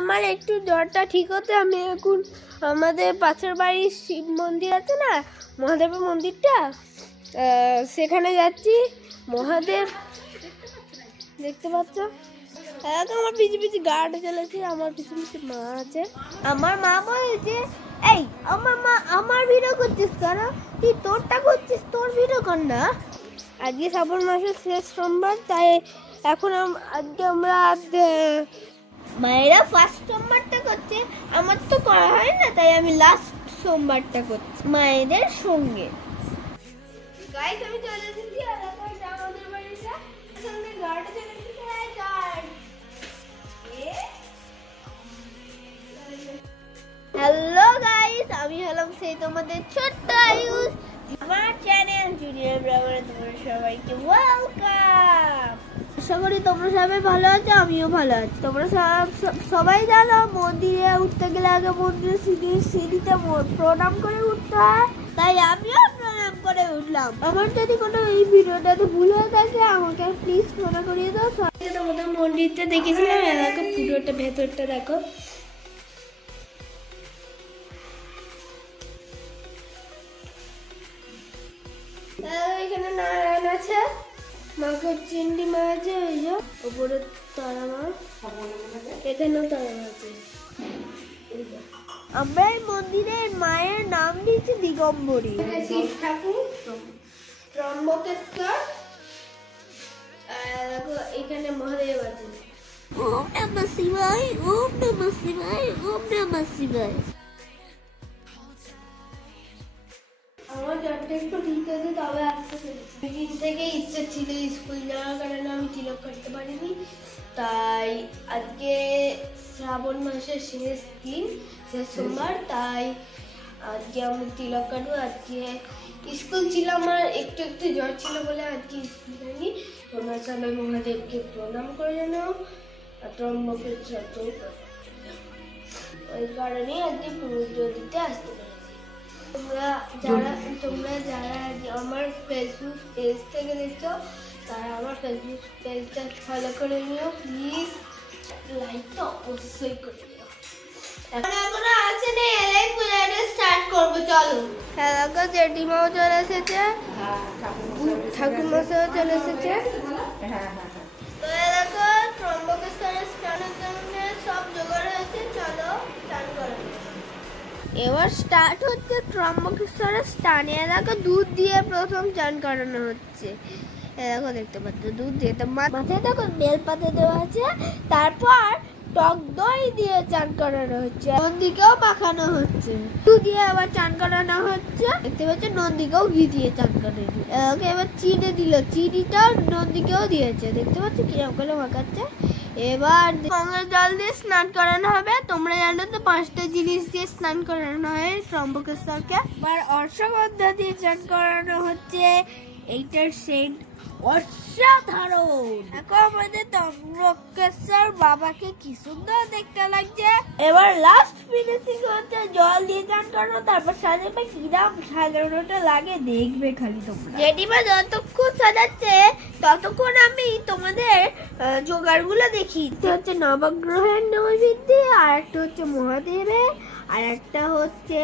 আমার একটু জ্বরটা ঠিক হতে আমি এখন আমাদের পাশের বাড়ির শিব মন্দির আছে না, মহাদেবের মন্দিরটা, সেখানে যাচ্ছি। মহাদেব দেখতে পাচ্ছ, আমার পিছু পিছু গার্ড চলেছে, আমার পিছু পিছু মা আছে। আমার মা বলছে, এই আমার ভিডিও করছিস কেন? তুই তোরটা করছিস, তোর ভিডিও কর না। আজকে শ্রাবণ মাসের শেষ সোমবার, তাই এখন আজকে আমরা মায়েরা ফার্স্ট সোমবারটা করছে, আমার তো করা হয় না, তাই আমি লাস্ট সোমবারটা করছি মায়েদের সঙ্গে। গাইস আমি চলে এসেছি আমাদের বাড়িতে, সামনে গার্ড চলে এসেছে। হ্যালো গাইস, আমি হলাম সেই তোমাদের ছোট্ট আয়ুষ, আমার চ্যানেল জুনিয়র ব্লগারে তোমাদের সবাইকে ওয়েলকাম। আশা করি তোমরা সবাই ভালো আছো, আমিও ভালো আছি। তোমরা সবাই জানো মন্দিরে উঠতে গেলে আগে মন্দিরের সিঁড়িতে প্রণাম করে উঠতে হয়, তাই আমিও প্রণাম করে উঠলাম। আমার যদি কোনো এই ভিডিওটাতে ভুল হয়ে থাকে আমাকে প্লিজ ক্ষমা করিয়ে দাও। তোমাদের মন্দিরটা দেখেছিলাম, এলাকা পুরোটা ভেতরটা দেখো। এখানে নারায়ণ আছে, মাকে চিংড়ি মা আছে, ওই যে ওপরে তারা মা, এখানেও তারা মা আছে। আমরা এই মন্দিরের মায়ের নাম দিয়েছি দিগম্বরী। শিব ঠাকুর, ত্রম্বকেশ্বর, এখানে মহাদেব আছে। ওম নমঃ শিবায়, ওম নমঃ শিবায়, ওম নমঃ শিবায়। আমার জ্বরটা একটু ঠিক আছে, তবে আসতে চলেছে। দিন থেকে ইচ্ছে ছিল স্কুল যাওয়ার কারণে আমি তিলক করতে পারিনি, তাই আজকে শ্রাবণ মাসের শেষ দিন, শেষ সোমবার, তাই আজকে আমি তিলক কাটবো। আজকে স্কুল ছিল, আমার একটু একটু জ্বর ছিল বলে আজকে স্কুল যাইনি। তোমরা সবাই মহাদেবকে প্রণাম করে জানাও, আর ত্রম্বকেশ্বর ওই কারণেই আজকে পুজো দিতে আসতে পারি। তোমরা যারা আমার ফেসবুক পেজ থেকে দেখছো, তারা আমার ফেসবুক পেজটা ফলো করে নিও প্লিজ, লাইকটা অবশ্যই করে দিও। এখনো আছে না, এলাই পুজোটা স্টার্ট করবো, চলো। এলাকা জেঠিমাও চলে এসেছে, ঠাকুরমশাইও চলে এসেছে। তো এলাকা ত্রম্বকেশ্বরের স্নানের জন্য সব জোগাড় হয়েছে, চলো স্টার্ট করো। এবার স্টার্ট হচ্ছে ত্রম্বকেশ্বরের স্নানে। এলাকা দুধ দিয়ে প্রথম চান করানো হচ্ছে, এলাকা দেখতে পাচ্ছ দুধ দিয়ে, মাথায় দেখো বেলপাতা দেওয়া আছে, তারপর টক দই দিয়ে চান করানো হচ্ছে, নন্দীকেও মাখানো হচ্ছে, দুধ দিয়ে আবার চান করানো হচ্ছে, দেখতে পাচ্ছ নন্দীকেও ঘি দিয়ে চান করানো। এবার চিনি দিল, চিনিটাও নন্দীকেও দিয়েছে, দেখতে পাচ্ছ কিরকম করে মাখাচ্ছে। এবার গঙ্গার জল দিয়ে স্নান করানো হবে। তোমরা জানো তো 5টা জিনিস দিয়ে স্নান করানো হয় ত্রম্বকেশ্বরকে। এবার অশ্বগন্ধা দিয়ে স্নান করানো হচ্ছে, এইটার সেন্ট অসাধারণ। এখন আমাদের ত্রম্বকেশ্বর বাবাকে কি সুন্দর দেখতে লাগছে। এবার লাস্ট ফিনিশিং হচ্ছে জল দিয়ে স্নান করানো, তারপর সাজাবে, কিরাম সাজানোটা লাগে দেখবে খালি তোমরা। জেঠিমা যতক্ষণ সাজাচ্ছে ততক্ষণ আমি তোমাদের জোগাড়গুলো দেখি। হচ্ছে নবগ্রহের নৈবেদ্য, আর একটা হচ্ছে মহাদেবের, আর একটা হচ্ছে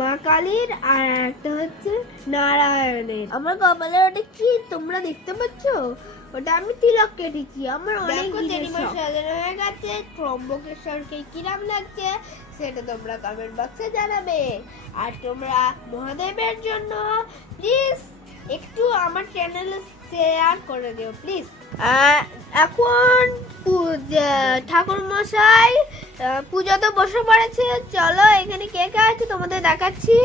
মা কালীর, আর একটা হচ্ছে নারায়ণের। আমার কপালে ওটা কি তোমরা দেখতে পাচ্ছ? ওটা আমি তিলক কেটেছি। আমার অনেক সাজানো হয়ে গেছে। ত্রম্বকেশ্বরকে কিরাম লাগছে সেটা তোমরা কমেন্ট বক্সে জানাবে। আর তোমরা মহাদেবের জন্য প্লিজ একটু আমার চ্যানেলে শেয়ার করে দিও প্লিজ। এখন ঠাকুর মশাই পুজোতে বসে পড়েছে, চলো এখানে কে কে আছে তোমাদের দেখাচ্ছি।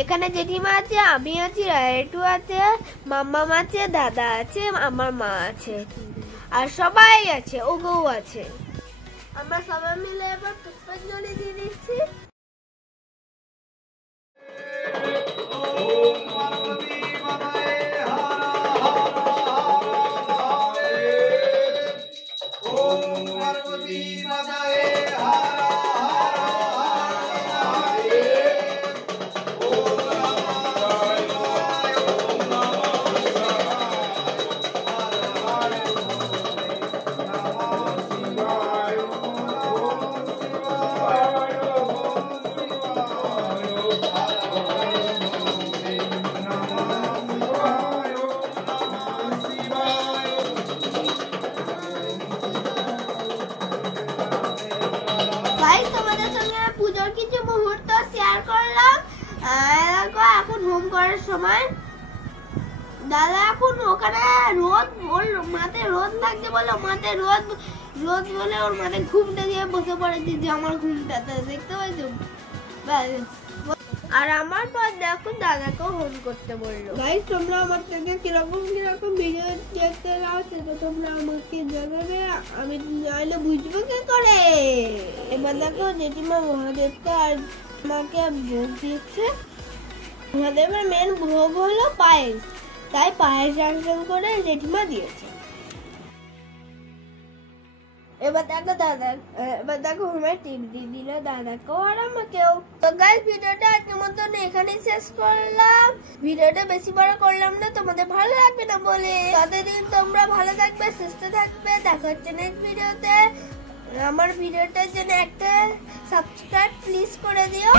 এখানে জেঠিমা আছে, আমি আছি, রায়টু আছে, মাম্মাম আছে, দাদা আছে, আমার মা আছে, আর সবাই আছে, ওগো আছে। আমরা সবাই মিলে এবার পুষ্পাঞ্জলি দিয়ে দিচ্ছি। এখন হোম করার সময় দাদা এখন ওখানে রোদ, ওর মাথায় রোদ লাগছে বলে মাথায় রোদ বলে ওর মাথায় ঘুমটা দিয়ে বসে পড়েছে যে আমার ঘুমটাতে, দেখতে পাইছো? আর আমার পর দেখো দাদাকেও হোম করতে বললো। গাইস তোমরা আমার থেকে কিরকম ভিডিও দেখতে চাও সেটা তোমরা আমাকে জানাবে, আমি নাহলে বুঝবো কি করে। এবার দেখো জেঠিমা মহাদেবকে আর আমাকে ভোগ দিচ্ছে। মহাদেবের মেন ভোগ হলো পায়েস, তাই পায়েস রান্না করে জেঠিমা দিয়েছে। এবার দেখো আমার টিপ দিয়ে দিল দাদাকেও আর আমাকেও। তো গাইস ভিডিওটা আজকের মতন এখানেই শেষ করলাম। ভিডিওটা বেশি বড় করলাম না, তোমাদের ভালো লাগবে না বলে। ততদিন তোমরা ভালো থাকবে, সুস্থ থাকবে। দেখা হচ্ছে নেক্সট ভিডিওতে। আমার ভিডিওটার জন্য একটা সাবস্ক্রাইব প্লিজ করে দিও।